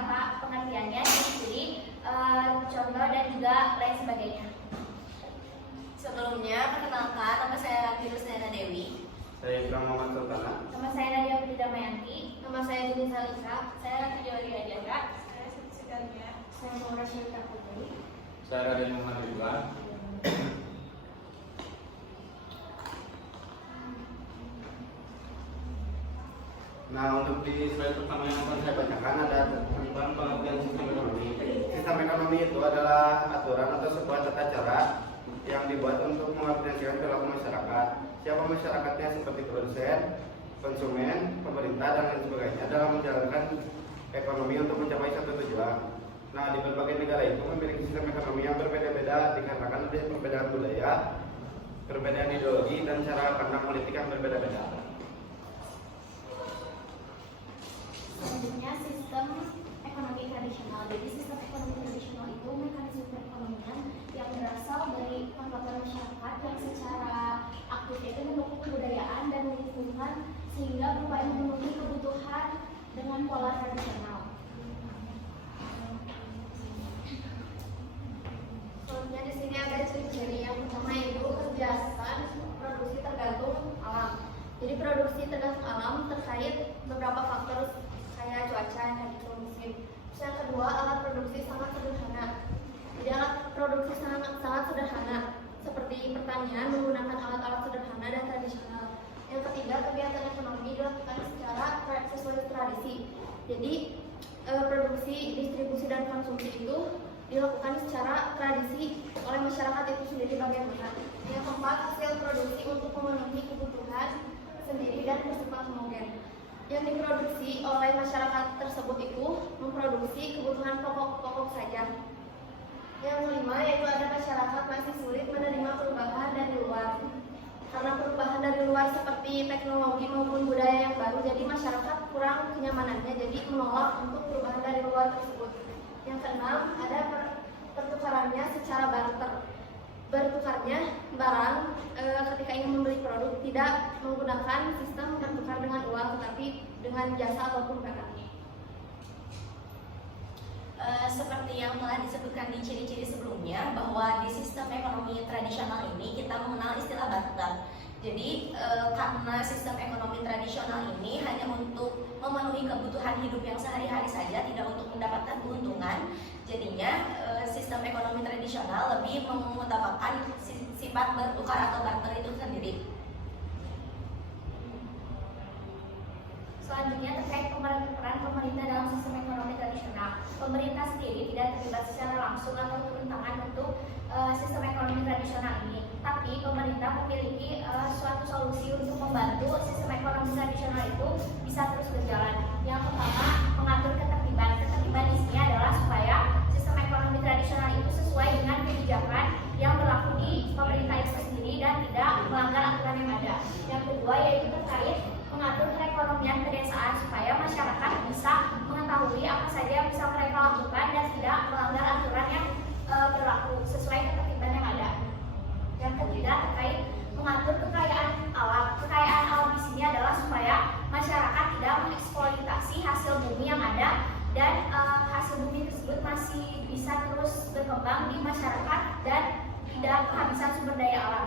apa pengertiannya, jadi contoh dan juga lain sebagainya. Sebelumnya, perkenalkan, nama saya Virusnena Dewi. Saya Ibram Muhammad Sultana. Nama saya Nadia Putri Damayanti. Nama saya Dini Salika. Saya Rati Jawari Adianra. Saya Siti Segalia. Saya Maura Syarika Putri. Saya Raden Muhammad Ridwan. Nah, untuk di slide pertama yang akan saya bacakan ada tentang pengertian sistem ekonomi. Sistem ekonomi itu adalah aturan atau sebuah tata cara yang dibuat untuk mengaplikasikan perilaku masyarakat. Siapa masyarakatnya seperti produsen, konsumen, pemerintah, dan lain sebagainya dalam menjalankan ekonomi untuk mencapai satu tujuan. Nah, di berbagai negara itu memiliki sistem ekonomi yang berbeda-beda dikarenakan adanya perbedaan budaya, perbedaan ideologi, dan cara pandang politik yang berbeda-beda. Selanjutnya sistem ekonomi tradisional. Jadi sistem ekonomi tradisional itu mekanisme perekonomian yang berasal dari anggota masyarakat yang secara aktif itu mendukung kebudayaan dan lingkungan sehingga berupaya memenuhi kebutuhan dengan pola tradisional. Selanjutnya di sini ada ciri-ciri. Yang pertama itu kebiasaan produksi tergantung alam. Jadi produksi tergantung alam terkait beberapa faktor kayak cuaca dan musim. Yang kedua, alat produksi sangat sederhana. Jadi alat produksi sangat sederhana, seperti pertanian menggunakan alat-alat sederhana dan tradisional. Yang ketiga, kegiatan ekonomi dilakukan secara sesuai tradisi. Jadi produksi, distribusi, dan konsumsi itu dilakukan secara tradisi oleh masyarakat itu sendiri bagaimana. Yang keempat, hasil produksi untuk memenuhi kebutuhan sendiri dan bersifat homogen. Yang diproduksi oleh masyarakat tersebut itu memproduksi kebutuhan pokok-pokok saja. Yang kelima yaitu ada masyarakat masih sulit menerima perubahan dari luar. Karena perubahan dari luar seperti teknologi maupun budaya yang baru, jadi masyarakat kurang kenyamanannya, jadi menolak untuk perubahan dari luar tersebut. Yang keenam ada pertukarannya secara barter. Bertukarnya barang ketika ingin membeli produk tidak menggunakan sistem bertukar dengan uang, tetapi dengan jasa ataupun barang. Seperti yang telah disebutkan di ciri-ciri sebelumnya, bahwa di sistem ekonomi tradisional ini kita mengenal istilah barter. Jadi karena sistem ekonomi tradisional ini hanya untuk memenuhi kebutuhan hidup yang sehari-hari saja, tidak untuk mendapatkan keuntungan, jadinya sistem ekonomi tradisional lebih mengutamakan sifat bertukar atau barter itu sendiri. Selanjutnya terkait peran pemerintah dalam sistem ekonomi tradisional. Pemerintah sendiri tidak terlibat secara langsung atau turun tangan untuk sistem ekonomi tradisional ini, tapi pemerintah memiliki suatu solusi untuk membantu sistem ekonomi tradisional itu bisa terus berjalan. Yang pertama, mengatur ketertiban. Ketertiban di sini adalah supaya sistem ekonomi tradisional itu sesuai dengan kebijakan yang berlaku di pemerintah itu sendiri dan tidak melanggar aturan yang ada. Yang kedua yaitu terkait mengatur perekonomian pedesaan supaya masyarakat bisa mengetahui apa saja yang bisa mereka lakukan dan tidak melanggar aturan yang berlaku sesuai ketertiban yang ada. Yang ketiga terkait mengatur kekayaan alam. Kekayaan alam di sini adalah supaya masyarakat tidak mengeksploitasi hasil bumi yang ada dan hasil bumi tersebut masih bisa terus berkembang di masyarakat dan tidak kehabisan sumber daya alam.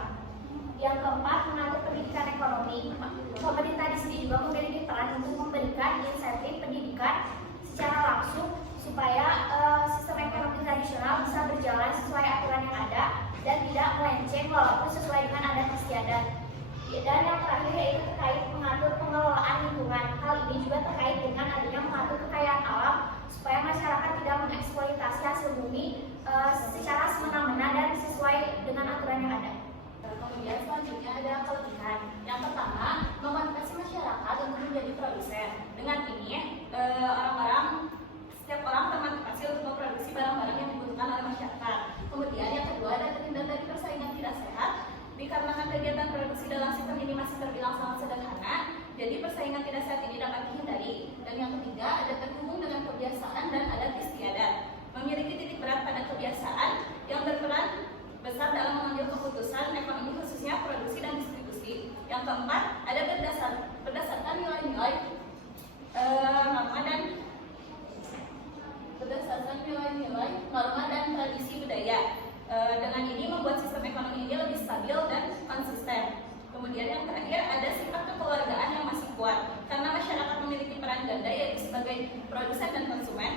Yang keempat, mengatur pendidikan ekonomi. Pemerintah di sini juga memiliki peran untuk memberikan insentif pendidikan secara langsung supaya sistem ekonomi tradisional bisa berjalan sesuai aturan yang ada dan tidak melenceng walaupun sesuai dengan adat istiadat. Dan yang terakhir yaitu terkait mengatur pengelolaan lingkungan. Hal ini juga terkait dengan adanya mengatur kekayaan alam supaya masyarakat tidak mengeksploitasi hasil bumi secara semena-mena dan sesuai dengan aturan yang ada. Kemudian selanjutnya ada kelebihan. Yang pertama, memotivasi masyarakat untuk menjadi produsen. Dengan ini, setiap orang termotivasi untuk memproduksi barang-barang yang dibutuhkan oleh masyarakat. Kemudian yang kedua ada terhindar dari persaingan tidak sehat. Dikarenakan kegiatan produksi dalam sistem ini masih terbilang sangat sederhana, jadi persaingan tidak sehat ini dapat dihindari. Dan yang ketiga ada terhubung dengan kebiasaan dan adat istiadat. Memiliki titik berat pada kebiasaan yang berperan besar dalam mengambil keputusan ekonomi khususnya produksi dan distribusi. Yang keempat, ada berdasarkan nilai-nilai norma dan kepentingan ganda yaitu sebagai produsen dan konsumen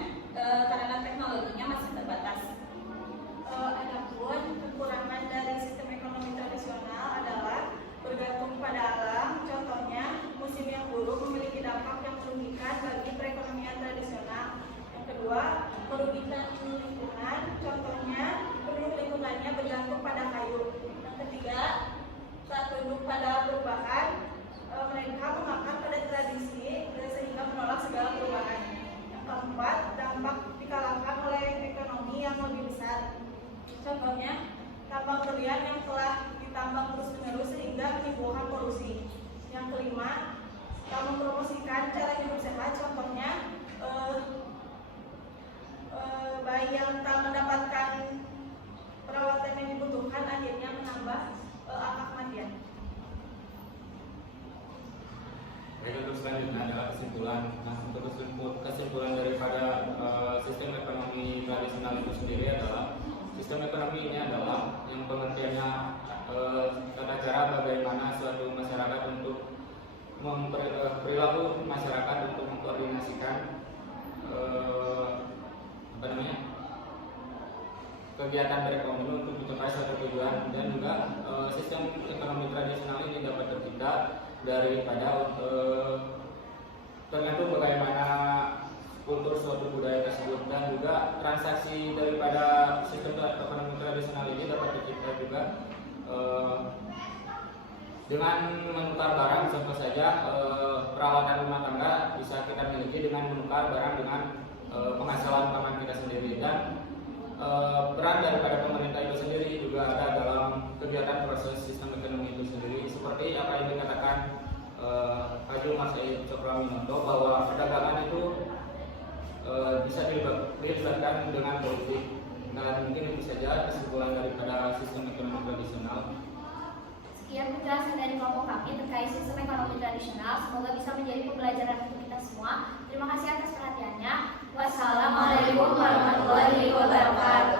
karena teknologinya masih terbatas. Adapun kekurangan dari sistem ekonomi tradisional adalah bergantung pada alam. Contohnya, musim yang buruk memiliki dampak yang merugikan bagi perekonomian tradisional. Yang kedua, merugikan lingkungan. Contohnya, penduduk lingkungannya bergantung pada kayu. Yang ketiga, saat tunduk pada perubahan, mereka mengakar pada tradisi sehingga menolak segala perubahan. Yang keempat, dampak dikalahkan oleh ekonomi yang lebih besar. Contohnya, tambang berlian yang telah ditambang terus-menerus sehingga menimbulkan polusi. Yang kelima, tak mempromosikan cara hidup sehat. Contohnya, bayi yang tak mendapatkan perawatan yang dibutuhkan akhirnya menambah angka kematian. Baik, untuk selanjutnya adalah kesimpulan. Nah, untuk kesimpulan daripada sistem ekonomi tradisional itu sendiri adalah sistem ekonomi ini adalah yang pengertiannya tata cara bagaimana suatu masyarakat untuk perilaku masyarakat untuk mengkoordinasikan kegiatan berekonomi untuk mencapai suatu tujuan, dan juga sistem ekonomi tradisional ini dapat tercipta daripada tergantung bagaimana kultur suatu budaya tersebut, dan juga transaksi daripada sistem ekonomi tradisional ini dapat tercipta juga dengan menukar barang. Contoh saja peralatan rumah tangga bisa kita miliki dengan menukar barang dengan penghasilan tangan kita sendiri, dan peran daripada pemerintah itu sendiri juga ada dalam kegiatan proses sistem ekonomi itu sendiri, seperti apa yang dikatakan Haji Mas Cokroaminoto bahwa perdagangan itu bisa dilibatkan dengan politik. Nah, mungkin itu saja kesimpulan daripada sistem ekonomi tradisional. Sekian penjelasan dari kelompok kami terkait sistem ekonomi tradisional. Semoga bisa menjadi pembelajaran untuk kita semua. Terima kasih atas perhatiannya. Wassalamualaikum warahmatullahi wabarakatuh.